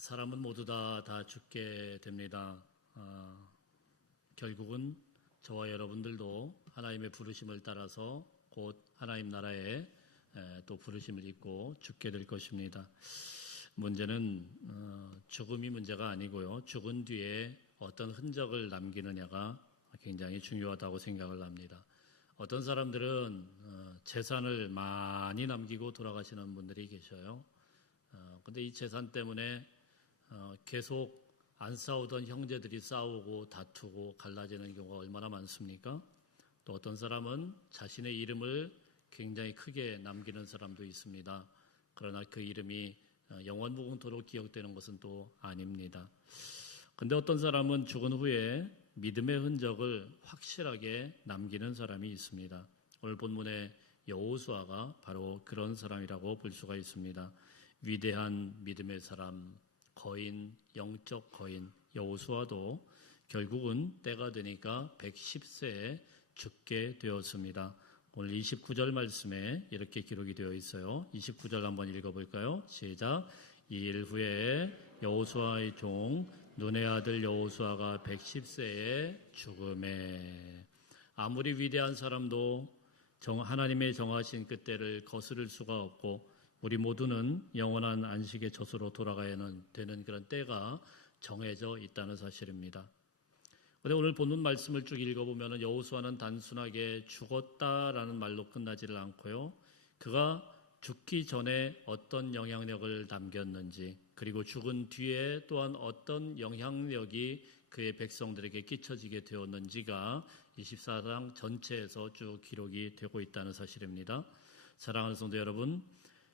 사람은 모두 다 죽게 됩니다. 결국은 저와 여러분들도 하나님의 부르심을 따라서 곧 하나님 나라에 또 부르심을 입고 죽게 될 것입니다. 문제는 죽음이 문제가 아니고요. 죽은 뒤에 어떤 흔적을 남기느냐가 굉장히 중요하다고 생각을 합니다. 어떤 사람들은 재산을 많이 남기고 돌아가시는 분들이 계셔요. 근데 이 재산 때문에 계속 안 싸우던 형제들이 싸우고 다투고 갈라지는 경우가 얼마나 많습니까? 또 어떤 사람은 자신의 이름을 굉장히 크게 남기는 사람도 있습니다. 그러나 그 이름이 영원무궁토록 기억되는 것은 또 아닙니다. 근데 어떤 사람은 죽은 후에 믿음의 흔적을 확실하게 남기는 사람이 있습니다. 오늘 본문의 여호수아가 바로 그런 사람이라고 볼 수가 있습니다. 위대한 믿음의 사람, 거인, 영적 거인 여호수아도 결국은 때가 되니까 110세에 죽게 되었습니다. 오늘 29절 말씀에 이렇게 기록이 되어 있어요. 29절 한번 읽어볼까요? 시작. 이 일 후에 여호수아의 종 눈의 아들 여호수아가 110세에 죽음에. 아무리 위대한 사람도 하나님의 정하신 그때를 거스를 수가 없고 우리 모두는 영원한 안식의 젖으로 돌아가야 되는 그런 때가 정해져 있다는 사실입니다. 그런데 오늘 본문 말씀을 쭉 읽어보면 여호수아는 단순하게 죽었다라는 말로 끝나지를 않고요. 그가 죽기 전에 어떤 영향력을 남겼는지, 그리고 죽은 뒤에 또한 어떤 영향력이 그의 백성들에게 끼쳐지게 되었는지가 24장 전체에서 쭉 기록이 되고 있다는 사실입니다. 사랑하는 성도 여러분,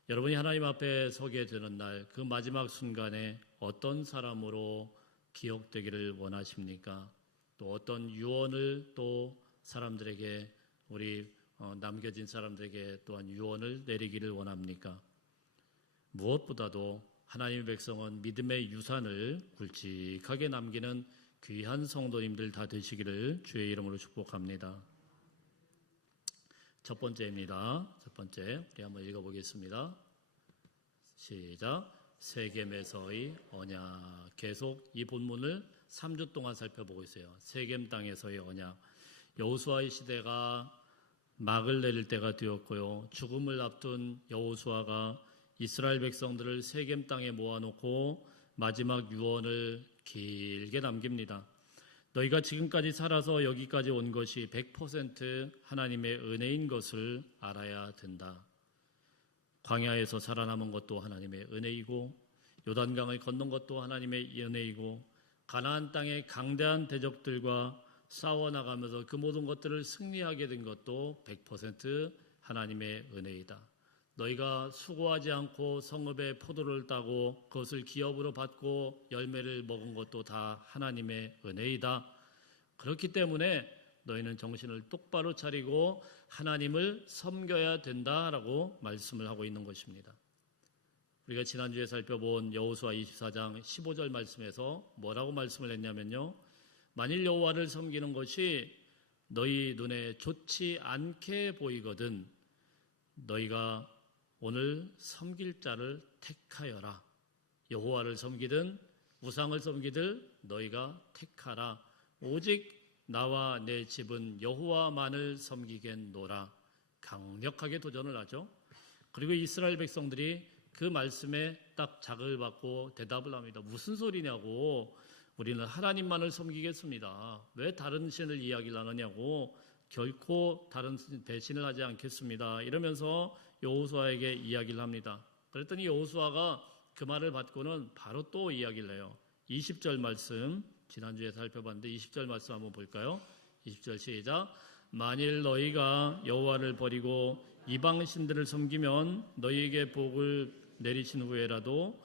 여러분이 하나님 앞에 서게 되는 날, 그 마지막 순간에 어떤 사람으로 기억되기를 원하십니까? 또 어떤 유언을 또 사람들에게, 우리 남겨진 사람들에게 또한 유언을 내리기를 원합니까? 무엇보다도 하나님의 백성은 믿음의 유산을 굵직하게 남기는 귀한 성도님들 다 되시기를 주의 이름으로 축복합니다. 첫 번째입니다. 첫 번째, 우리 한번 읽어보겠습니다. 시작. 세겜에서의 언약. 계속 이 본문을 3주 동안 살펴보고 있어요. 세겜 땅에서의 언약. 여호수아의 시대가 막을 내릴 때가 되었고요. 죽음을 앞둔 여호수아가 이스라엘 백성들을 세겜 땅에 모아놓고 마지막 유언을 길게 남깁니다. 너희가 지금까지 살아서 여기까지 온 것이 100% 하나님의 은혜인 것을 알아야 된다. 광야에서 살아남은 것도 하나님의 은혜이고, 요단강을 건넌 것도 하나님의 은혜이고, 가나안 땅의 강대한 대적들과 싸워나가면서 그 모든 것들을 승리하게 된 것도 100% 하나님의 은혜이다. 너희가 수고하지 않고 성읍에 포도를 따고 그것을 기업으로 받고 열매를 먹은 것도 다 하나님의 은혜이다. 그렇기 때문에 너희는 정신을 똑바로 차리고 하나님을 섬겨야 된다라고 말씀을 하고 있는 것입니다. 우리가 지난주에 살펴본 여호수아 24장 15절 말씀에서 뭐라고 말씀을 했냐면요. 만일 여호와를 섬기는 것이 너희 눈에 좋지 않게 보이거든 너희가 오늘 섬길 자를 택하여라. 여호와를 섬기든 우상을 섬기든 너희가 택하라. 오직 나와 내 집은 여호와만을 섬기겠노라. 강력하게 도전을 하죠. 그리고 이스라엘 백성들이 그 말씀에 딱 자극을 받고 대답을 합니다. 무슨 소리냐고. 우리는 하나님만을 섬기겠습니다. 왜 다른 신을 이야기를 하느냐고. 결코 다른 배신을 하지 않겠습니다. 이러면서 여호수아에게 이야기를 합니다. 그랬더니 여호수아가 그 말을 받고는 바로 또 이야기를 해요. 20절 말씀, 지난주에 살펴봤는데 20절 말씀 한번 볼까요? 20절 시작. 만일 너희가 여호와를 버리고 이방 신들을 섬기면 너희에게 복을 내리신 후에라도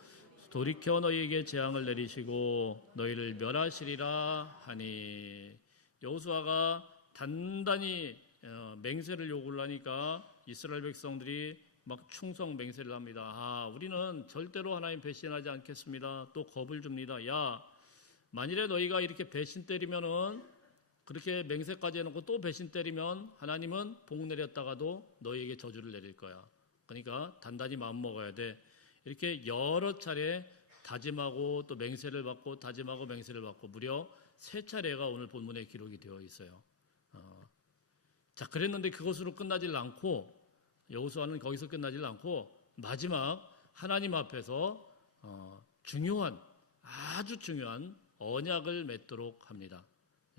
돌이켜 너희에게 재앙을 내리시고 너희를 멸하시리라 하니. 여호수아가 단단히 맹세를 요구를 하니까 이스라엘 백성들이 막 충성 맹세를 합니다. 우리는 절대로 하나님 배신하지 않겠습니다. 또 겁을 줍니다. 야, 만일에 너희가 이렇게 배신 때리면은, 그렇게 맹세까지 해놓고 또 배신 때리면 하나님은 복 내렸다가도 너희에게 저주를 내릴 거야. 그러니까 단단히 마음 먹어야 돼. 이렇게 여러 차례 다짐하고 또 맹세를 받고 다짐하고 맹세를 받고 무려 3차례가 오늘 본문에 기록이 되어 있어요. 자, 그랬는데 그것으로 끝나질 않고 여호수아는 거기서 끝나질 않고 마지막 하나님 앞에서 아주 중요한 언약을 맺도록 합니다.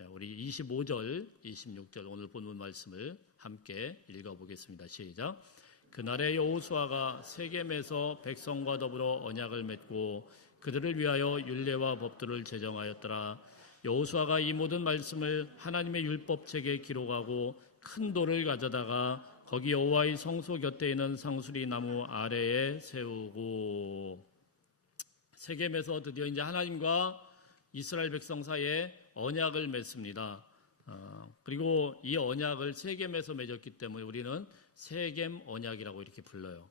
우리 25절, 26절 오늘 본문 말씀을 함께 읽어보겠습니다. 시작. 그날에 여호수아가 세겜에서 백성과 더불어 언약을 맺고 그들을 위하여 율례와 법도를 제정하였더라. 여호수아가 이 모든 말씀을 하나님의 율법책에 기록하고 큰 돌을 가져다가 거기 여호와의 성소 곁에 있는 상수리 나무 아래에 세우고. 세겜에서 드디어 이제 하나님과 이스라엘 백성 사이에 언약을 맺습니다. 그리고 이 언약을 세겜에서 맺었기 때문에 우리는 세겜 언약이라고 이렇게 불러요.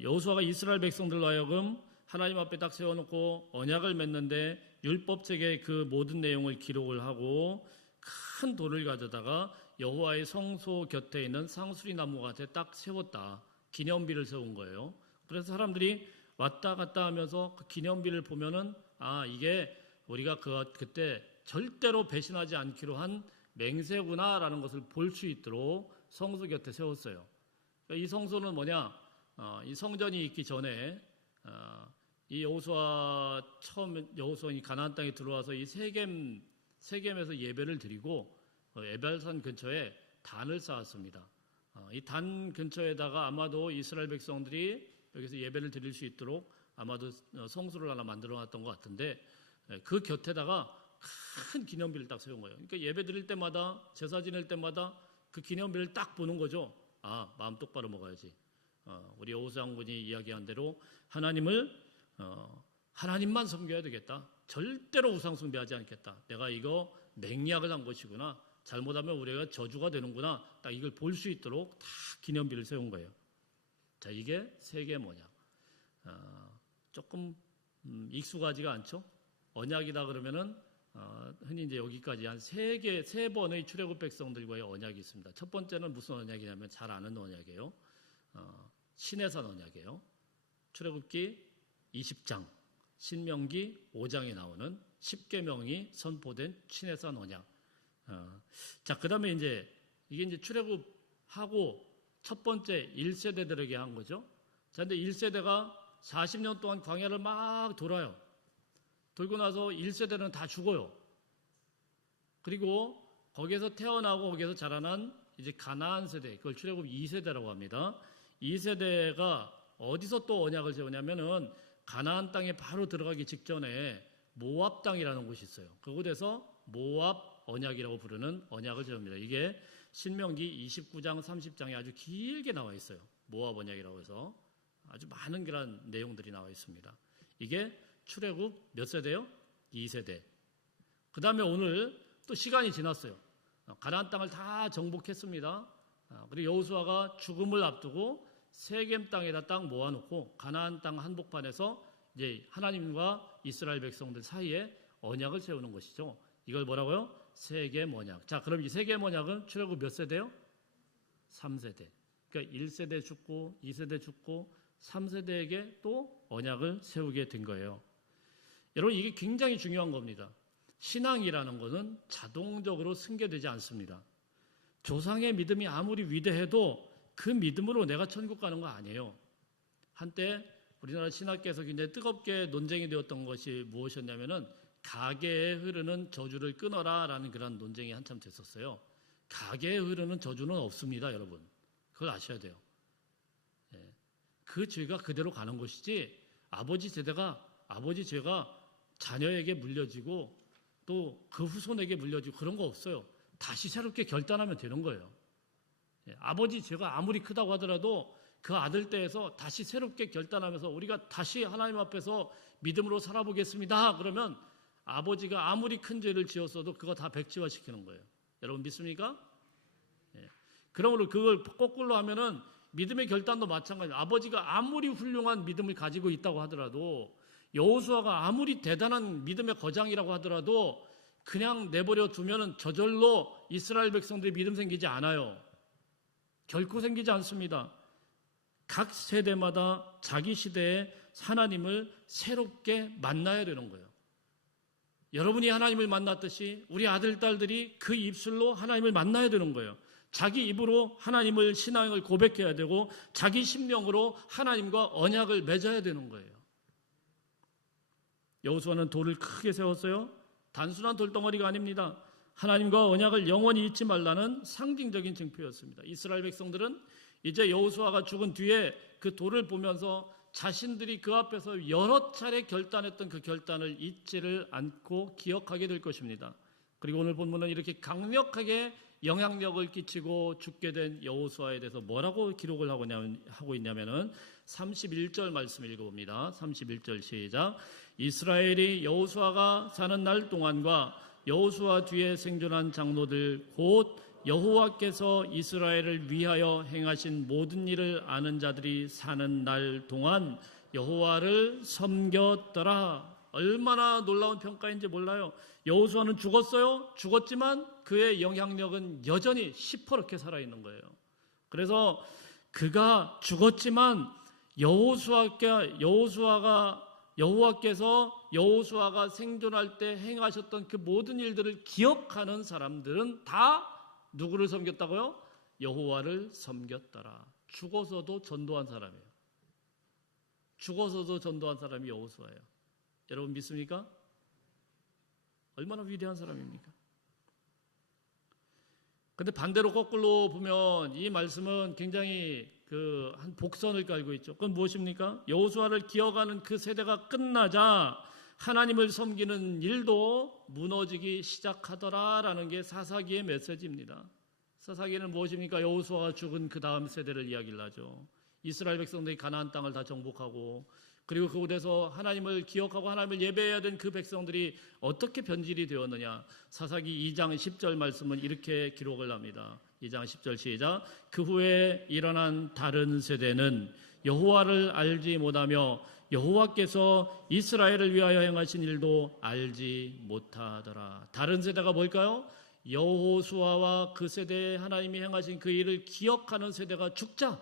여호수아가 이스라엘 백성들로 하여금 하나님 앞에 딱 세워놓고 언약을 맺는데 율법책에 그 모든 내용을 기록을 하고 큰 돌을 가져다가 여호와의 성소 곁에 있는 상수리 나무 곁에 딱 세웠다. 기념비를 세운 거예요. 그래서 사람들이 왔다 갔다 하면서 그 기념비를 보면은 이게 우리가 그때 절대로 배신하지 않기로 한 맹세구나라는 것을 볼 수 있도록 성소 곁에 세웠어요. 그러니까 이 성소는 뭐냐? 이 성전이 있기 전에 이 여호수아이 가나안 땅에 들어와서 이 세겜에서 예배를 드리고 에발산 근처에 단을 쌓았습니다. 이 단 근처에다가 아마도 이스라엘 백성들이 여기서 예배를 드릴 수 있도록 아마도 성소를 하나 만들어놨던 것 같은데 그 곁에다가 큰 기념비를 딱 세운 거예요. 그러니까 예배 드릴 때마다 제사 지낼 때마다 그 기념비를 딱 보는 거죠. 마음 똑바로 먹어야지. 우리 여호수아 장군이 이야기한 대로 하나님만 섬겨야 되겠다. 절대로 우상 숭배하지 않겠다. 내가 이거 맹약을 한 것이구나. 잘못하면 우리가 저주가 되는구나. 딱 이걸 볼 수 있도록 다 기념비를 세운 거예요. 자, 이게 세겜 언약. 조금 익숙하지가 않죠? 언약이다 그러면은 흔히 이제 여기까지 한 세 번의 출애굽 백성들과의 언약이 있습니다. 첫 번째는 무슨 언약이냐면 잘 아는 언약이에요. 시내산 언약이에요. 출애굽기 20장, 신명기 5장에 나오는 10계명이 선포된 시내산 언약. 자, 그다음에 이제 이게 출애굽하고 첫 번째 1세대들에게 한 거죠. 자, 근데 1세대가 40년 동안 광야를 막 돌아요. 돌고 나서 1세대는 다 죽어요. 그리고 거기에서 태어나고 거기에서 자라난 이제 가나안 세대, 그걸 출애굽 2세대라고 합니다. 2세대가 어디서 또 언약을 세우냐면은 가나안 땅에 바로 들어가기 직전에 모압 땅이라는 곳이 있어요. 그곳에서 모압 언약이라고 부르는 언약을 세웁니다. 이게 신명기 29장 30장에 아주 길게 나와 있어요. 모압 언약이라고 해서 아주 많은 그런 내용들이 나와 있습니다. 이게 출애굽 몇 세대요? 2세대. 그 다음에 오늘 또 시간이 지났어요. 가나안 땅을 다 정복했습니다. 그리고 여호수아가 죽음을 앞두고 세겜 땅에다 딱 모아놓고 가나안 땅 한복판에서 이제 하나님과 이스라엘 백성들 사이에 언약을 세우는 것이죠. 이걸 뭐라고요? 세겜 언약. 자, 그럼 이 세겜 언약은 출애굽 몇 세대요? 3세대. 그러니까 1세대 죽고 2세대 죽고 3세대에게 또 언약을 세우게 된 거예요. 여러분, 이게 굉장히 중요한 겁니다. 신앙이라는 것은 자동적으로 승계되지 않습니다. 조상의 믿음이 아무리 위대해도 그 믿음으로 내가 천국 가는 거 아니에요. 한때 우리나라 신학계에서 굉장히 뜨겁게 논쟁이 되었던 것이 무엇이었냐면은 가계에 흐르는 저주를 끊어라라는 그런 논쟁이 한참 됐었어요. 가계에 흐르는 저주는 없습니다, 여러분. 그걸 아셔야 돼요. 그 죄가 그대로 가는 것이지 아버지 죄가 자녀에게 물려지고 또 그 후손에게 물려지고 그런 거 없어요. 다시 새롭게 결단하면 되는 거예요. 아버지 죄가 아무리 크다고 하더라도 그 아들 때에서 다시 새롭게 결단하면서 우리가 다시 하나님 앞에서 믿음으로 살아보겠습니다. 그러면 아버지가 아무리 큰 죄를 지었어도 그거 다 백지화시키는 거예요. 여러분 믿습니까? 그러므로 그걸 거꾸로 하면은 믿음의 결단도 마찬가지예요. 아버지가 아무리 훌륭한 믿음을 가지고 있다고 하더라도 여호수아가 아무리 대단한 믿음의 거장이라고 하더라도 그냥 내버려 두면은 저절로 이스라엘 백성들이 믿음 생기지 않아요. 결코 생기지 않습니다. 각 세대마다 자기 시대에 하나님을 새롭게 만나야 되는 거예요. 여러분이 하나님을 만났듯이 우리 아들, 딸들이 그 입술로 하나님을 만나야 되는 거예요. 자기 입으로 하나님을 신앙을 고백해야 되고 자기 심령으로 하나님과 언약을 맺어야 되는 거예요. 여호수아는 돌을 크게 세웠어요. 단순한 돌덩어리가 아닙니다. 하나님과 언약을 영원히 잊지 말라는 상징적인 징표였습니다. 이스라엘 백성들은 이제 여호수아가 죽은 뒤에 그 돌을 보면서 자신들이 그 앞에서 여러 차례 결단했던 그 결단을 잊지를 않고 기억하게 될 것입니다. 그리고 오늘 본문은 이렇게 강력하게 영향력을 끼치고 죽게 된 여호수아에 대해서 뭐라고 기록을 하고 있냐면은 31절 말씀 읽어봅니다. 31절 시작. 이스라엘이 여호수아가 사는 날 동안과 여호수아 뒤에 생존한 장로들 곧 여호와께서 이스라엘을 위하여 행하신 모든 일을 아는 자들이 사는 날 동안 여호와를 섬겼더라. 얼마나 놀라운 평가인지 몰라요. 여호수아는 죽었어요. 죽었지만 그의 영향력은 여전히 시퍼렇게 살아있는 거예요. 그래서 그가 죽었지만 여호와께서 여호수아가 생존할 때 행하셨던 그 모든 일들을 기억하는 사람들은 다 누구를 섬겼다고요? 여호와를 섬겼더라. 죽어서도 전도한 사람이에요. 죽어서도 전도한 사람이 여호수아예요. 여러분 믿습니까? 얼마나 위대한 사람입니까? 근데 반대로 거꾸로 보면 이 말씀은 굉장히 한 복선을 깔고 있죠. 그건 무엇입니까? 여호수아를 기억하는 그 세대가 끝나자 하나님을 섬기는 일도 무너지기 시작하더라라는 게 사사기의 메시지입니다. 사사기는 무엇입니까? 여호수아가 죽은 그 다음 세대를 이야기를 하죠. 이스라엘 백성들이 가나안 땅을 다 정복하고 그리고 그곳에서 하나님을 기억하고 하나님을 예배해야 된 그 백성들이 어떻게 변질이 되었느냐. 사사기 2장 10절 말씀은 이렇게 기록을 합니다. 2장 10절 시작. 그 후에 일어난 다른 세대는 여호와를 알지 못하며 여호와께서 이스라엘을 위하여 행하신 일도 알지 못하더라. 다른 세대가 뭘까요? 여호수아와 그 세대에 하나님이 행하신 그 일을 기억하는 세대가 죽자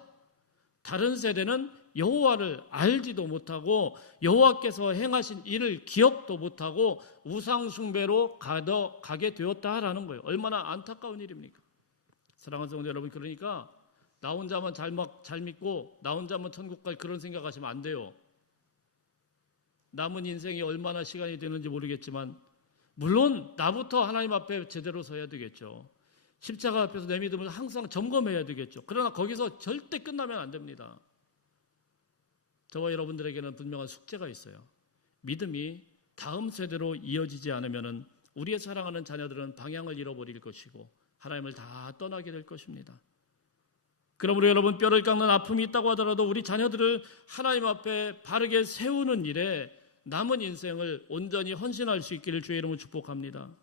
다른 세대는 여호와를 알지도 못하고 여호와께서 행하신 일을 기억도 못하고 우상 숭배로 가게 되었다라는 거예요. 얼마나 안타까운 일입니까? 사랑하는 성도 여러분, 그러니까 나 혼자만 잘 믿고 나 혼자만 천국 갈 그런 생각하시면 안 돼요. 남은 인생이 얼마나 시간이 되는지 모르겠지만 물론 나부터 하나님 앞에 제대로 서야 되겠죠. 십자가 앞에서 내 믿음을 항상 점검해야 되겠죠. 그러나 거기서 절대 끝나면 안 됩니다. 저와 여러분들에게는 분명한 숙제가 있어요. 믿음이 다음 세대로 이어지지 않으면 우리의 사랑하는 자녀들은 방향을 잃어버릴 것이고 하나님을 다 떠나게 될 것입니다. 그러므로 여러분, 뼈를 깎는 아픔이 있다고 하더라도 우리 자녀들을 하나님 앞에 바르게 세우는 일에 남은 인생을 온전히 헌신할 수 있기를 주의 이름으로 축복합니다.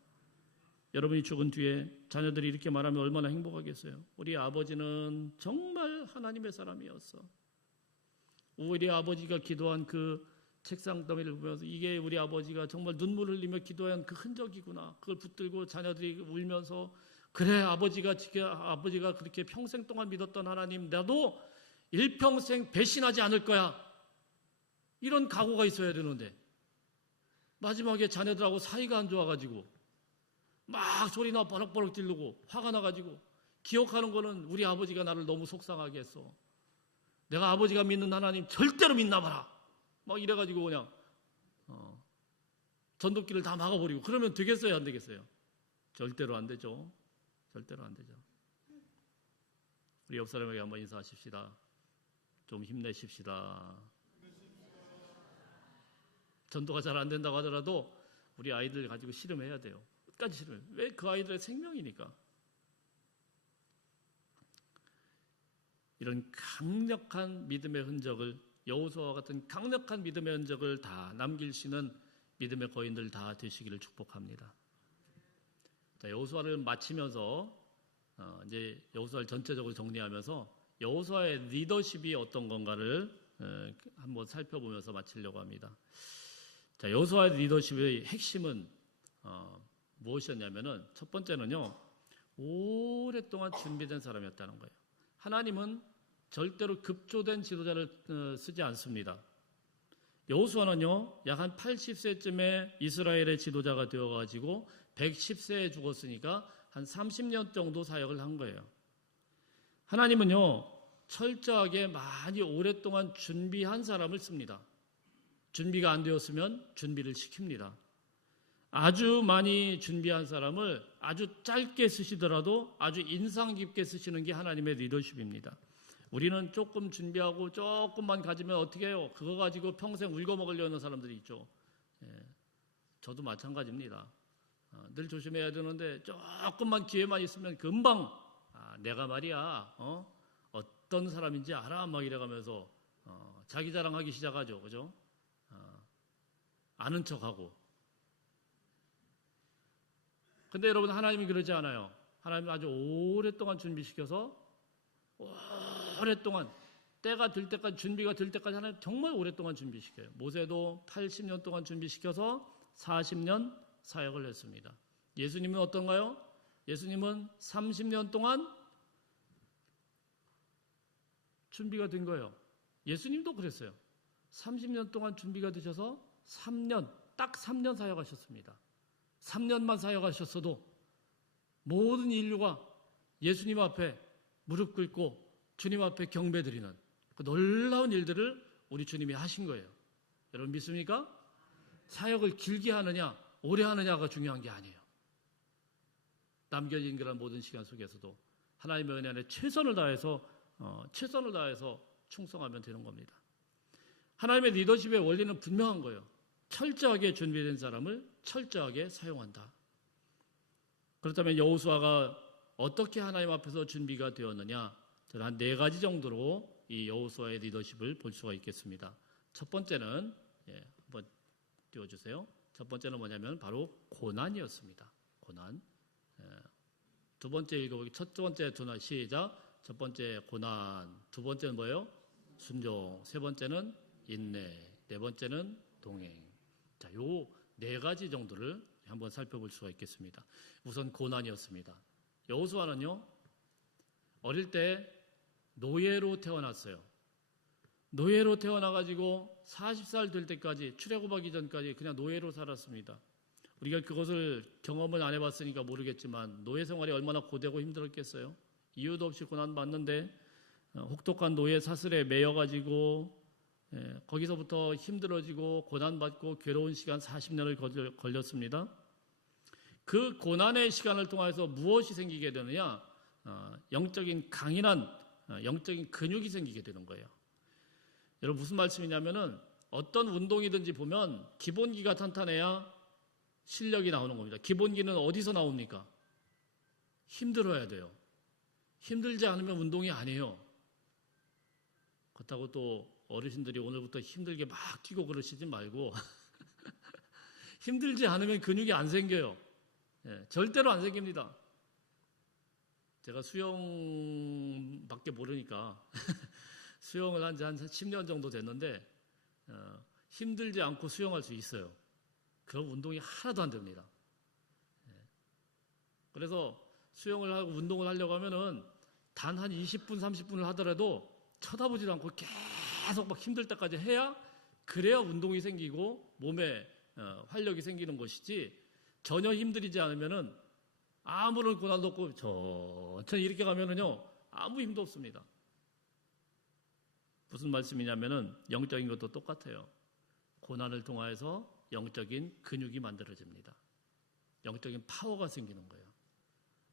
여러분이 죽은 뒤에 자녀들이 이렇게 말하면 얼마나 행복하겠어요. 우리 아버지는 정말 하나님의 사람이었어. 우리 아버지가 기도한 그 책상 더미를 보면서 이게 우리 아버지가 정말 눈물을 흘리며 기도한 그 흔적이구나. 그걸 붙들고 자녀들이 울면서 그래, 아버지가 그렇게 평생 동안 믿었던 하나님, 나도 일평생 배신하지 않을 거야. 이런 각오가 있어야 되는데 마지막에 자녀들하고 사이가 안 좋아가지고 막 소리나 버럭버럭 지르고 화가 나가지고 기억하는 거는 우리 아버지가 나를 너무 속상하게 했어. 내가 아버지가 믿는 하나님 절대로 믿나 봐라. 막 이래가지고 그냥 전도길을 다 막아버리고 그러면 되겠어요, 안 되겠어요? 절대로 안 되죠. 절대로 안 되죠. 우리 옆 사람에게 한번 인사하십시다. 좀 힘내십시다. 전도가 잘 안 된다고 하더라도 우리 아이들 가지고 씨름해야 돼요. 끝까지 씨름해요. 왜? 그 아이들의 생명이니까. 이런 강력한 믿음의 흔적을, 여호수아와 같은 강력한 믿음의 흔적을 다 남길 수 있는 믿음의 거인들 다 되시기를 축복합니다. 자, 여호수아를 마치면서 이제 여호수아를 전체적으로 정리하면서 여호수아의 리더십이 어떤 건가를 한번 살펴보면서 마치려고 합니다. 자, 여호수아의 리더십의 핵심은 무엇이었냐면은 첫 번째는요, 오랫동안 준비된 사람이었다는 거예요. 하나님은 절대로 급조된 지도자를 쓰지 않습니다. 여호수아는요, 약 한 80세쯤에 이스라엘의 지도자가 되어가지고 110세에 죽었으니까 한 30년 정도 사역을 한 거예요. 하나님은요, 철저하게 많이 오랫동안 준비한 사람을 씁니다. 준비가 안 되었으면 준비를 시킵니다. 아주 많이 준비한 사람을 아주 짧게 쓰시더라도 아주 인상 깊게 쓰시는 게 하나님의 리더십입니다. 우리는 조금 준비하고 조금만 가지면 어떻게 해요? 그거 가지고 평생 울고 먹으려는 사람들이 있죠. 저도 마찬가지입니다. 늘 조심해야 되는데 조금만 기회만 있으면 금방 내가 말이야 어떤 사람인지 알아 막 이래가면서 자기 자랑하기 시작하죠. 그죠? 아는 척하고. 근데 여러분, 하나님이 그러지 않아요. 하나님은 아주 오랫동안 준비시켜서 오랫동안 때가 들 때까지, 준비가 될 때까지 하나님 정말 오랫동안 준비시켜요. 모세도 80년 동안 준비시켜서 40년 사역을 했습니다. 예수님은 어떤가요? 예수님은 30년 동안 준비가 된 거예요. 예수님도 그랬어요. 30년 동안 준비가 되셔서 딱 3년 사역하셨습니다. 3년만 사역하셨어도 모든 인류가 예수님 앞에 무릎 꿇고 주님 앞에 경배드리는 그 놀라운 일들을 우리 주님이 하신 거예요. 여러분 믿습니까? 사역을 길게 하느냐 오래 하느냐가 중요한 게 아니에요. 남겨진 그런 모든 시간 속에서도 하나님의 은혜 안에 최선을 다해서 충성하면 되는 겁니다. 하나님의 리더십의 원리는 분명한 거예요. 철저하게 준비된 사람을 철저하게 사용한다. 그렇다면 여호수아가 어떻게 하나님 앞에서 준비가 되었느냐? 저는 한 4가지 정도로 이 여호수아의 리더십을 볼 수가 있겠습니다. 첫 번째는 한번 띄워주세요. 첫 번째는 뭐냐면 바로 고난이었습니다. 고난. 두 번째 읽어보기. 첫 번째 고난 시작. 첫 번째 고난. 두 번째는 뭐예요? 순종. 세 번째는 인내. 네 번째는 동행. 자, 요 4가지 정도를 한번 살펴볼 수가 있겠습니다. 우선 고난이었습니다. 여호수아는요, 어릴 때 노예로 태어났어요. 노예로 태어나가지고 40살 될 때까지, 출애굽하기 전까지 그냥 노예로 살았습니다. 우리가 그것을 경험을 안 해봤으니까 모르겠지만 노예 생활이 얼마나 고되고 힘들었겠어요. 이유도 없이 고난받는데 혹독한 노예 사슬에 매여가지고 거기서부터 힘들어지고 고난받고 괴로운 시간 40년을 걸렸습니다. 그 고난의 시간을 통해서 무엇이 생기게 되느냐? 영적인 강인한 영적인 근육이 생기게 되는 거예요. 여러분 무슨 말씀이냐면은 어떤 운동이든지 보면 기본기가 탄탄해야 실력이 나오는 겁니다. 기본기는 어디서 나옵니까? 힘들어야 돼요. 힘들지 않으면 운동이 아니에요. 그렇다고 또 어르신들이 오늘부터 힘들게 막 뛰고 그러시지 말고 힘들지 않으면 근육이 안 생겨요. 절대로 안 생깁니다. 제가 수영밖에 모르니까 수영을 한 지 한 10년 정도 됐는데 힘들지 않고 수영할 수 있어요. 그럼 운동이 하나도 안 됩니다. 그래서 수영을 하고 운동을 하려고 하면은 단 한 20분, 30분을 하더라도 쳐다보지도 않고 계속 막 힘들 때까지 해야 그래야 운동이 생기고 몸에 활력이 생기는 것이지 전혀 힘들이지 않으면은 아무런 고난도 없고 천천히 이렇게 가면은요 아무 힘도 없습니다. 무슨 말씀이냐면은 영적인 것도 똑같아요. 고난을 통해서 영적인 근육이 만들어집니다. 영적인 파워가 생기는 거예요.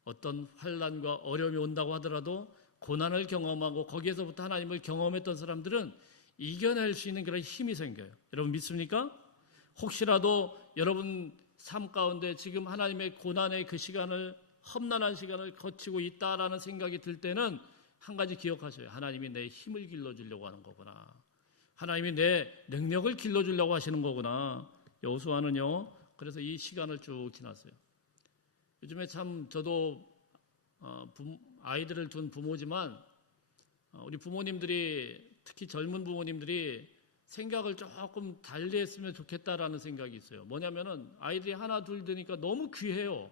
어떤 환난과 어려움이 온다고 하더라도 고난을 경험하고 거기에서부터 하나님을 경험했던 사람들은 이겨낼 수 있는 그런 힘이 생겨요. 여러분 믿습니까? 혹시라도 여러분 삶 가운데 지금 하나님의 고난의 그 시간을 험난한 시간을 거치고 있다라는 생각이 들 때는 한 가지 기억하셔요. 하나님이 내 힘을 길러주려고 하는 거구나. 하나님이 내 능력을 길러주려고 하시는 거구나. 여호수아는요. 그래서 이 시간을 쭉 지났어요. 요즘에 참 저도 아이들을 둔 부모지만 우리 부모님들이 특히 젊은 부모님들이 생각을 조금 달리 했으면 좋겠다라는 생각이 있어요. 뭐냐면은 아이들이 하나 둘 되니까 너무 귀해요.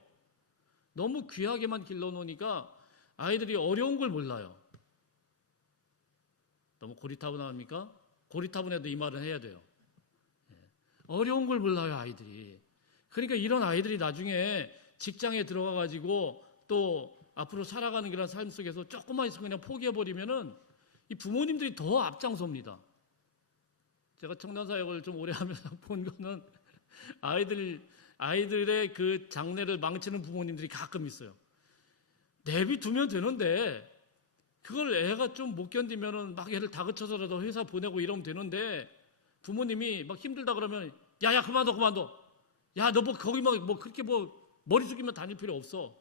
너무 귀하게만 길러놓으니까 아이들이 어려운 걸 몰라요. 너무 고리타분합니까? 고리타분해도 이 말은 해야 돼요. 어려운 걸 몰라요, 아이들이. 그러니까 이런 아이들이 나중에 직장에 들어가가지고 또 앞으로 살아가는 그런 삶 속에서 조금만 있으면 그냥 포기해버리면은 이 부모님들이 더 앞장섭니다. 제가 청년사역을 좀 오래 하면서 본 거는 아이들의 그 장래를 망치는 부모님들이 가끔 있어요. 내비두면 되는데 그걸 애가 좀 못 견디면은 막 애를 다그쳐서라도 회사 보내고 이러면 되는데 부모님이 막 힘들다 그러면 야야 그만둬. 야 너 뭐 거기 뭐 그렇게 뭐 머리 숙이면 다닐 필요 없어.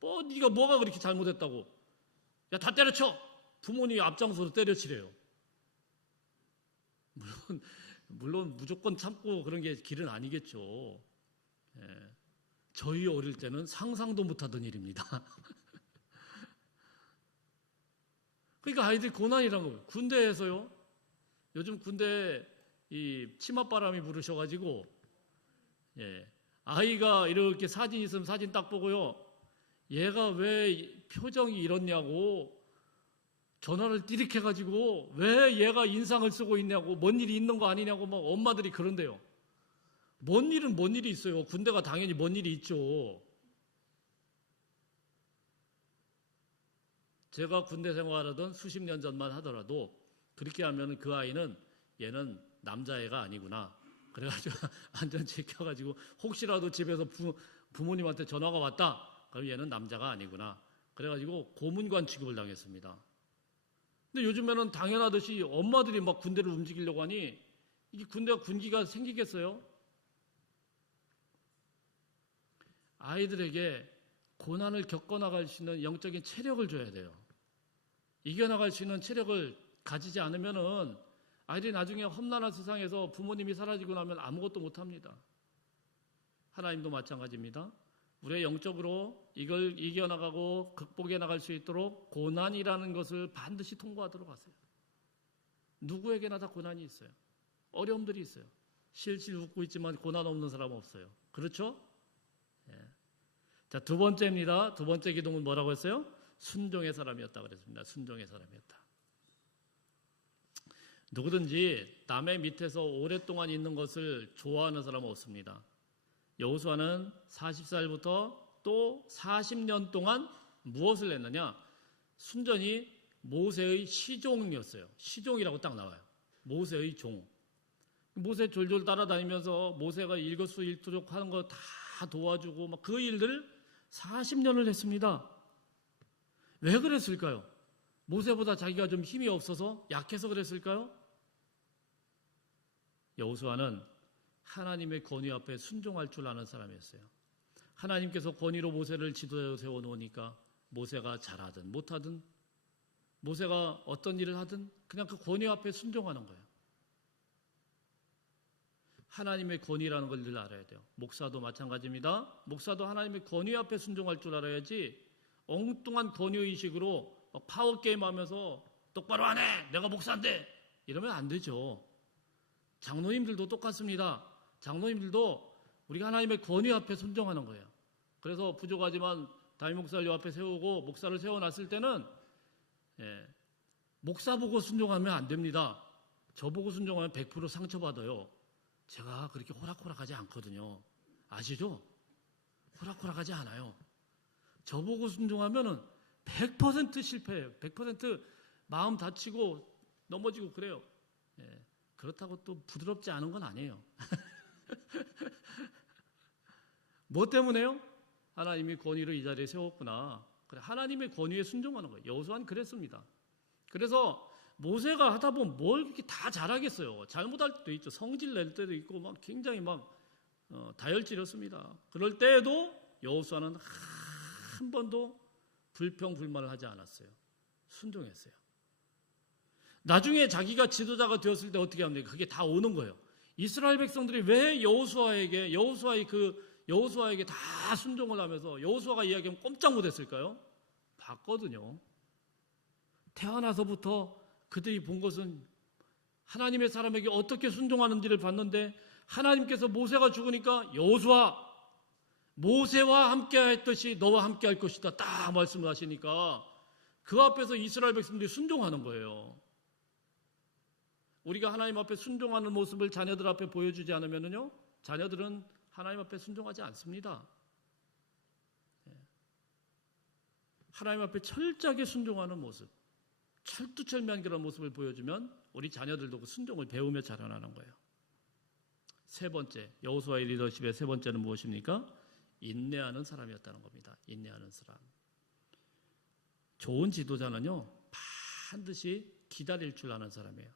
뭐 네가 뭐가 그렇게 잘못했다고. 야 다 때려쳐. 부모님이 앞장서서 때려치래요. 물론 무조건 참고 그런 게 길은 아니겠죠. 예. 저희 어릴 때는 상상도 못하던 일입니다. 그러니까 아이들이 고난이란 거예요. 군대에서요. 요즘 군대 이 치맛바람이 부르셔가지고 아이가 이렇게 사진 있으면 사진 딱 보고요. 얘가 왜 표정이 이렇냐고 전화를 띠릭해가지고 왜 얘가 인상을 쓰고 있냐고 뭔 일이 있는 거 아니냐고 막 엄마들이 그런대요. 뭔 일은 뭔 일이 있어요. 군대가 당연히 뭔 일이 있죠. 제가 군대 생활하던 수십 년 전만 하더라도 그렇게 하면 그 아이는 얘는 남자애가 아니구나. 그래가지고 안전 지켜가지고 혹시라도 집에서 부모님한테 전화가 왔다. 그럼 얘는 남자가 아니구나. 그래가지고 고문관 취급을 당했습니다. 근데 요즘에는 당연하듯이 엄마들이 막 군대를 움직이려고 하니 이게 군대가 군기가 생기겠어요? 아이들에게 고난을 겪어나갈 수 있는 영적인 체력을 줘야 돼요. 이겨나갈 수 있는 체력을 가지지 않으면은 아이들이 나중에 험난한 세상에서 부모님이 사라지고 나면 아무것도 못합니다. 하나님도 마찬가지입니다. 우리의 영적으로 이걸 이겨나가고 극복해 나갈 수 있도록 고난이라는 것을 반드시 통과하도록 하세요. 누구에게나 다 고난이 있어요. 어려움들이 있어요. 실실 웃고 있지만 고난 없는 사람은 없어요. 그렇죠? 예. 자, 두 번째입니다. 두 번째 기둥은 뭐라고 했어요? 순종의 사람이었다 그랬습니다. 순종의 사람이었다. 누구든지 남의 밑에서 오랫동안 있는 것을 좋아하는 사람은 없습니다. 여호수아는 40살부터 또 40년 동안 무엇을 했느냐? 순전히 모세의 시종이었어요. 시종이라고 딱 나와요. 모세의 종. 모세 졸졸 따라다니면서 모세가 일거수일투족 하는 거 다 도와주고 막 그 일들을 40년을 했습니다. 왜 그랬을까요? 모세보다 자기가 좀 힘이 없어서 약해서 그랬을까요? 여호수아는 하나님의 권위 앞에 순종할 줄 아는 사람이었어요. 하나님께서 권위로 모세를 지도자로 세워놓으니까 모세가 잘하든 못하든 모세가 어떤 일을 하든 그냥 그 권위 앞에 순종하는 거예요. 하나님의 권위라는 걸 늘 알아야 돼요. 목사도 마찬가지입니다. 목사도 하나님의 권위 앞에 순종할 줄 알아야지 엉뚱한 권위의식으로 파워게임 하면서 똑바로 안 해! 내가 목사인데! 이러면 안 되죠. 장로님들도 똑같습니다. 장로님들도 우리가 하나님의 권위 앞에 순종하는 거예요. 그래서 부족하지만 담임 목사를 요 앞에 세우고 목사를 세워놨을 때는 목사 보고 순종하면 안 됩니다. 저 보고 순종하면 100% 상처받아요. 제가 그렇게 호락호락하지 않거든요. 아시죠? 호락호락하지 않아요. 저 보고 순종하면 100% 실패해요. 100% 마음 다치고 넘어지고 그래요. 그렇다고 또 부드럽지 않은 건 아니에요. 뭐 때문에요? 하나님이 권위로 이 자리에 세웠구나. 그래, 하나님의 권위에 순종하는 거예요. 여호수아는 그랬습니다. 그래서 모세가 하다 보면 뭘 그렇게 다 잘하겠어요. 잘못할 때도 있죠. 성질 낼 때도 있고 막 굉장히 막 다혈질이었습니다. 그럴 때에도 여호수아는 한 번도 불평불만을 하지 않았어요. 순종했어요. 나중에 자기가 지도자가 되었을 때 어떻게 합니까? 그게 다 오는 거예요. 이스라엘 백성들이 왜 여호수아에게 다 순종을 하면서 여호수아가 이야기하면 꼼짝 못했을까요? 봤거든요. 태어나서부터 그들이 본 것은 하나님의 사람에게 어떻게 순종하는지를 봤는데 하나님께서 모세가 죽으니까 여호수아 모세와 함께했듯이 너와 함께할 것이다 딱 말씀을 하시니까 그 앞에서 이스라엘 백성들이 순종하는 거예요. 우리가 하나님 앞에 순종하는 모습을 자녀들 앞에 보여주지 않으면요, 자녀들은 하나님 앞에 순종하지 않습니다. 하나님 앞에 철저하게 순종하는 모습, 철두철미한 그런 모습을 보여주면 우리 자녀들도 그 순종을 배우며 자라나는 거예요. 세 번째, 여호수아의 리더십의 세 번째는 무엇입니까? 인내하는 사람이었다는 겁니다. 인내하는 사람. 좋은 지도자는요, 반드시 기다릴 줄 아는 사람이에요.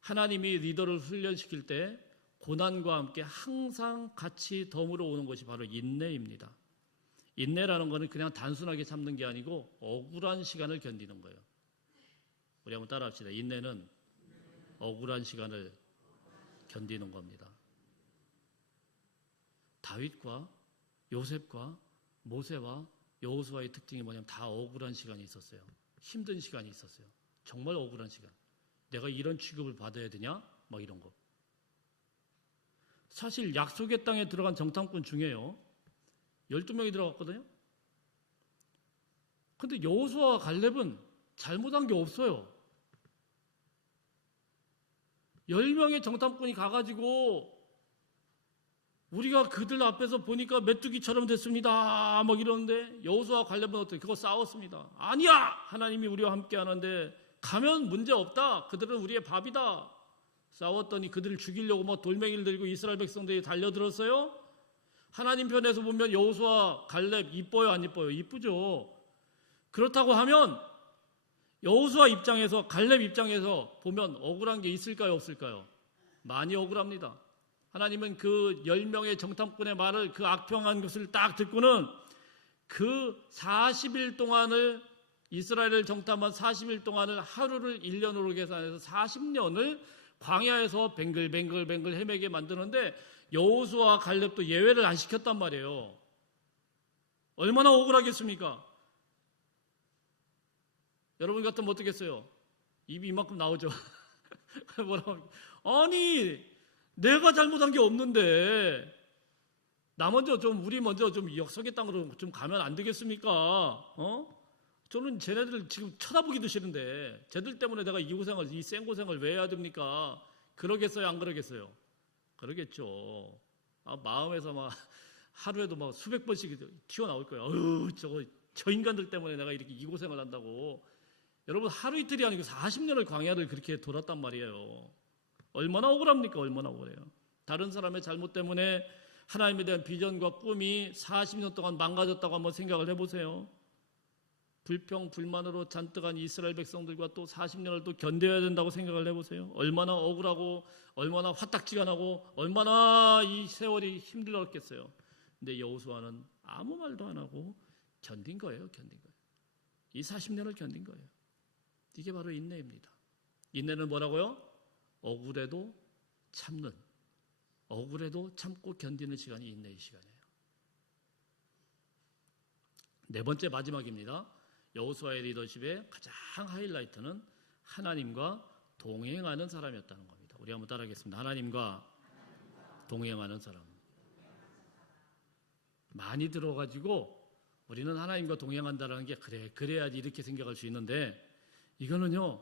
하나님이 리더를 훈련시킬 때 고난과 함께 항상 같이 덤으로 오는 것이 바로 인내입니다. 인내라는 것은 그냥 단순하게 참는 게 아니고 억울한 시간을 견디는 거예요. 우리 한번 따라합시다. 인내는 억울한 시간을 견디는 겁니다. 다윗과 요셉과 모세와 여호수아의 특징이 뭐냐면 다 억울한 시간이 있었어요. 힘든 시간이 있었어요. 정말 억울한 시간. 내가 이런 취급을 받아야 되냐? 막 이런 거. 사실 약속의 땅에 들어간 정탐꾼 중에요, 12명이 들어갔거든요. 근데 여호수아와 갈렙은 잘못한 게 없어요. 10명의 정탐꾼이 가가지고 우리가 그들 앞에서 보니까 메뚜기처럼 됐습니다 막 이러는데 여호수아와 갈렙은 어떻게? 그거 싸웠습니다. 아니야! 하나님이 우리와 함께 하는데 가면 문제 없다. 그들은 우리의 밥이다. 싸웠더니 그들을 죽이려고 뭐 돌멩이를 들고 이스라엘 백성들이 달려들었어요. 하나님 편에서 보면 여호수아 갈렙 이뻐요, 안 이뻐요? 이쁘죠. 그렇다고 하면 여호수아 입장에서, 갈렙 입장에서 보면 억울한 게 있을까요, 없을까요? 많이 억울합니다. 하나님은 그 10명의 정탐꾼의 말을, 그 악평한 것을 딱 듣고는 그 40일 동안을, 이스라엘을 정탐한 40일 동안을 하루를 1년으로 계산해서 40년을 광야에서 뱅글뱅글 헤매게 만드는데 여호수아와 갈렙도 예외를 안 시켰단 말이에요. 얼마나 억울하겠습니까? 여러분 같으면 어떻겠어요? 입이 이만큼 나오죠. 뭐라고? 아니, 내가 잘못한 게 없는데 우리 먼저 좀 역석의 땅으로 좀 가면 안 되겠습니까? 저는 쟤네들 지금 쳐다보기도 싫은데 쟤들 때문에 내가 이 생고생을 왜 해야 됩니까? 그러겠어요, 안 그러겠어요? 그러겠죠. 마음에서 막 하루에도 막 수백 번씩 튀어나올 거예요. 저 인간들 때문에 내가 이렇게 이 고생을 한다고. 여러분, 하루 이틀이 아니고 40년을 광야를 그렇게 돌았단 말이에요. 얼마나 억울합니까? 얼마나 억울해요. 다른 사람의 잘못 때문에 하나님에 대한 비전과 꿈이 40년 동안 망가졌다고 한번 생각을 해보세요. 불평, 불만으로 잔뜩한 이스라엘 백성들과 또 40년을 또 견뎌야 된다고 생각을 해보세요. 얼마나 억울하고 얼마나 화딱지근하고 얼마나 이 세월이 힘들었겠어요. 근데 여호수아는 아무 말도 안 하고 견딘 거예요. 이 40년을 견딘 거예요. 이게 바로 인내입니다. 인내는 뭐라고요? 억울해도 참는, 억울해도 참고 견디는 시간이 인내의 시간이에요. 네 번째, 마지막입니다. 여호수아의 리더십의 가장 하이라이트는 하나님과 동행하는 사람이었다는 겁니다. 우리 한번 따라하겠습니다. 하나님과 동행하는 사람. 많이 들어가지고 우리는 하나님과 동행한다는 게 그래야지 이렇게 생각할 수 있는데, 이거는요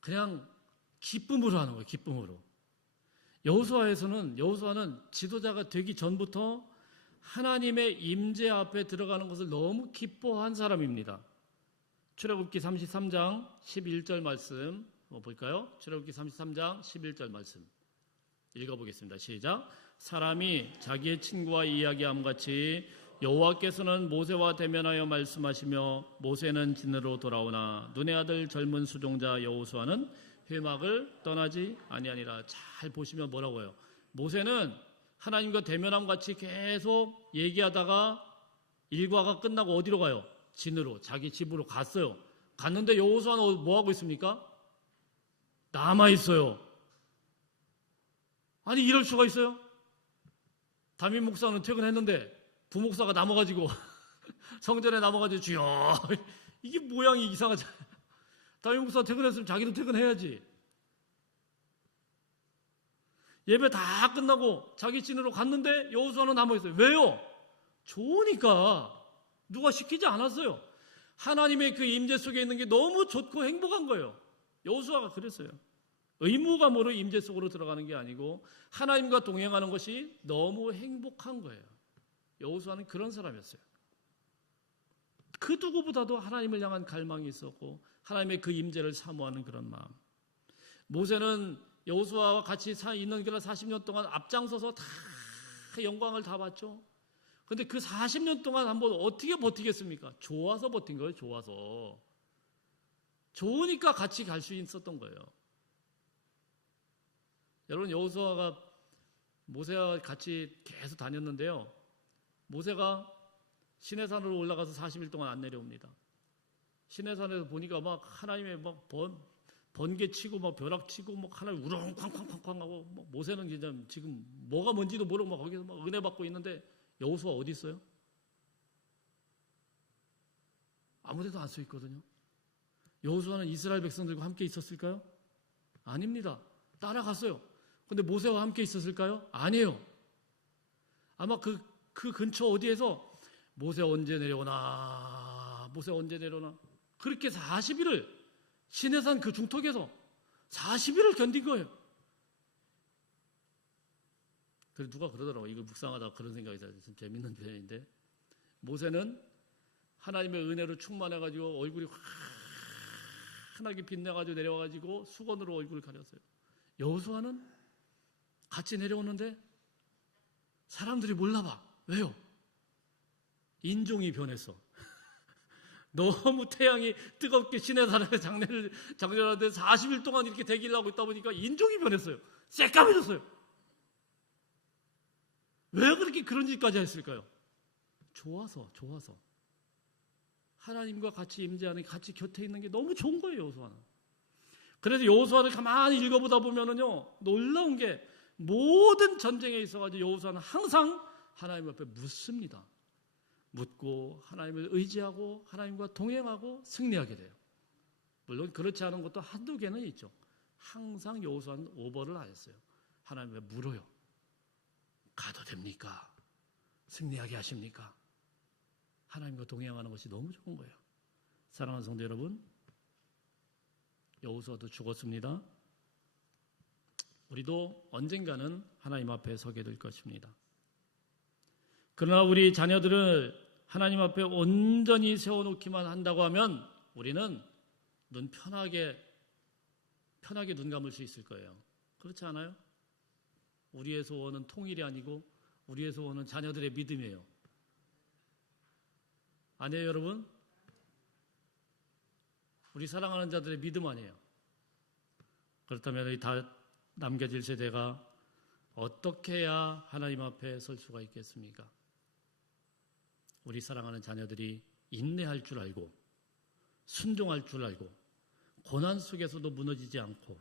그냥 기쁨으로 하는 거예요. 기쁨으로. 여호수아는 지도자가 되기 전부터 하나님의 임재 앞에 들어가는 것을 너무 기뻐한 사람입니다. 출애굽기 33장 11절 말씀 볼까요? 출애굽기 33장 11절 말씀 읽어보겠습니다. 시작. 사람이 자기의 친구와 이야기함 같이 여호와께서는 모세와 대면하여 말씀하시며 모세는 진으로 돌아오나 눈의 아들 젊은 수종자 여호수아는 회막을 떠나지 아니하니라. 잘 보시면 뭐라고요? 모세는 하나님과 대면함 같이 계속 얘기하다가 일과가 끝나고 어디로 가요? 진으로, 자기 집으로 갔어요. 갔는데 여호수아는 뭐 하고 있습니까? 남아 있어요. 아니, 이럴 수가 있어요? 담임 목사는 퇴근했는데 부목사가 남아가지고 성전에 남아가지고 주여, 이게 모양이 이상하잖아요. 담임 목사 퇴근했으면 자기도 퇴근해야지. 예배 다 끝나고 자기 진으로 갔는데 여호수아는 남아있어요. 왜요? 좋으니까. 누가 시키지 않았어요. 하나님의 그 임재 속에 있는 게 너무 좋고 행복한 거예요. 여호수아가 그랬어요. 의무감으로 임재 속으로 들어가는 게 아니고 하나님과 동행하는 것이 너무 행복한 거예요. 여호수아는 그런 사람이었어요. 그 누구보다도 하나님을 향한 갈망이 있었고 하나님의 그 임재를 사모하는 그런 마음. 모세는 여호수아와 같이 있는 그런 40년 동안 앞장서서 다 영광을 다 받죠. 그런데 그 40년 동안 한번 어떻게 버티겠습니까? 좋아서 버틴 거예요. 좋아서. 좋으니까 같이 갈 수 있었던 거예요. 여러분, 여호수아가 모세와 같이 계속 다녔는데요. 모세가 시내산으로 올라가서 40일 동안 안 내려옵니다. 시내산에서 보니까 막 하나님의 막 번개 치고 막 벼락 치고 막 하나님 우렁쾅쾅쾅쾅 하고 모세는 진짜 지금 뭐가 뭔지도 모르고 막 거기서 막 은혜 받고 있는데 여호수아 어디 있어요? 아무데도 안 서 있거든요. 여호수아는 이스라엘 백성들과 함께 있었을까요? 아닙니다. 따라갔어요. 근데 모세와 함께 있었을까요? 아니에요. 아마 그 근처 어디에서 모세 언제 내려오나 모세 언제 내려오나 그렇게 40일을 시내산 그 중턱에서 40일을 견딘 거예요. 그래서 누가 그러더라고요. 이거 묵상하다 그런 생각이 들어요. 좀 재밌는 표현인데 모세는 하나님의 은혜로 충만해가지고 얼굴이 환하게 빛나가지고 내려와가지고 수건으로 얼굴을 가렸어요. 여호수아는 같이 내려오는데 사람들이 몰라봐. 왜요? 인종이 변했어. 너무 태양이 뜨겁게 시내산에 장렬하는데 40일 동안 이렇게 대기를 하고 있다 보니까 인종이 변했어요. 새까매졌어요. 왜 그렇게 그런 짓까지 했을까요? 좋아서. 하나님과 같이 임재하는 같이 곁에 있는 게 너무 좋은 거예요, 여호수아는. 그래서 여호수아를 가만히 읽어보다 보면은요, 놀라운 게 모든 전쟁에 있어가지고 여호수아는 항상 하나님 앞에 묻습니다. 묻고 하나님을 의지하고 하나님과 동행하고 승리하게 돼요. 물론 그렇지 않은 것도 한두 개는 있죠. 항상 여호수아는 오버를 하였어요. 하나님께 물어요. 가도 됩니까? 승리하게 하십니까? 하나님과 동행하는 것이 너무 좋은 거예요. 사랑하는 성도 여러분, 여호수아도 죽었습니다. 우리도 언젠가는 하나님 앞에 서게 될 것입니다. 그러나 우리 자녀들을 하나님 앞에 온전히 세워놓기만 한다고 하면 우리는 눈 편하게 눈 감을 수 있을 거예요. 그렇지 않아요? 우리의 소원은 통일이 아니고 우리의 소원은 자녀들의 믿음이에요. 아니에요, 여러분? 우리 사랑하는 자들의 믿음 아니에요. 그렇다면 이 다 남겨질 세대가 어떻게 해야 하나님 앞에 설 수가 있겠습니까? 우리 사랑하는 자녀들이 인내할 줄 알고 순종할 줄 알고 고난 속에서도 무너지지 않고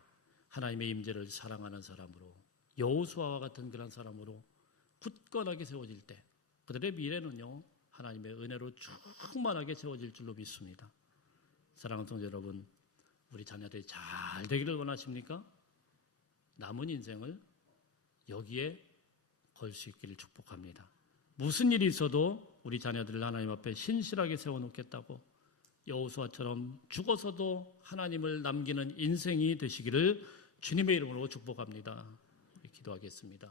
하나님의 임재를 사랑하는 사람으로 여호수아와 같은 그런 사람으로 굳건하게 세워질 때 그들의 미래는요 하나님의 은혜로 충만하게 세워질 줄로 믿습니다. 사랑하는 성도 여러분, 우리 자녀들이 잘 되기를 원하십니까? 남은 인생을 여기에 걸 수 있기를 축복합니다. 무슨 일이 있어도 우리 자녀들을 하나님 앞에 신실하게 세워놓겠다고 여호수아처럼 죽어서도 하나님을 남기는 인생이 되시기를 주님의 이름으로 축복합니다. 기도하겠습니다.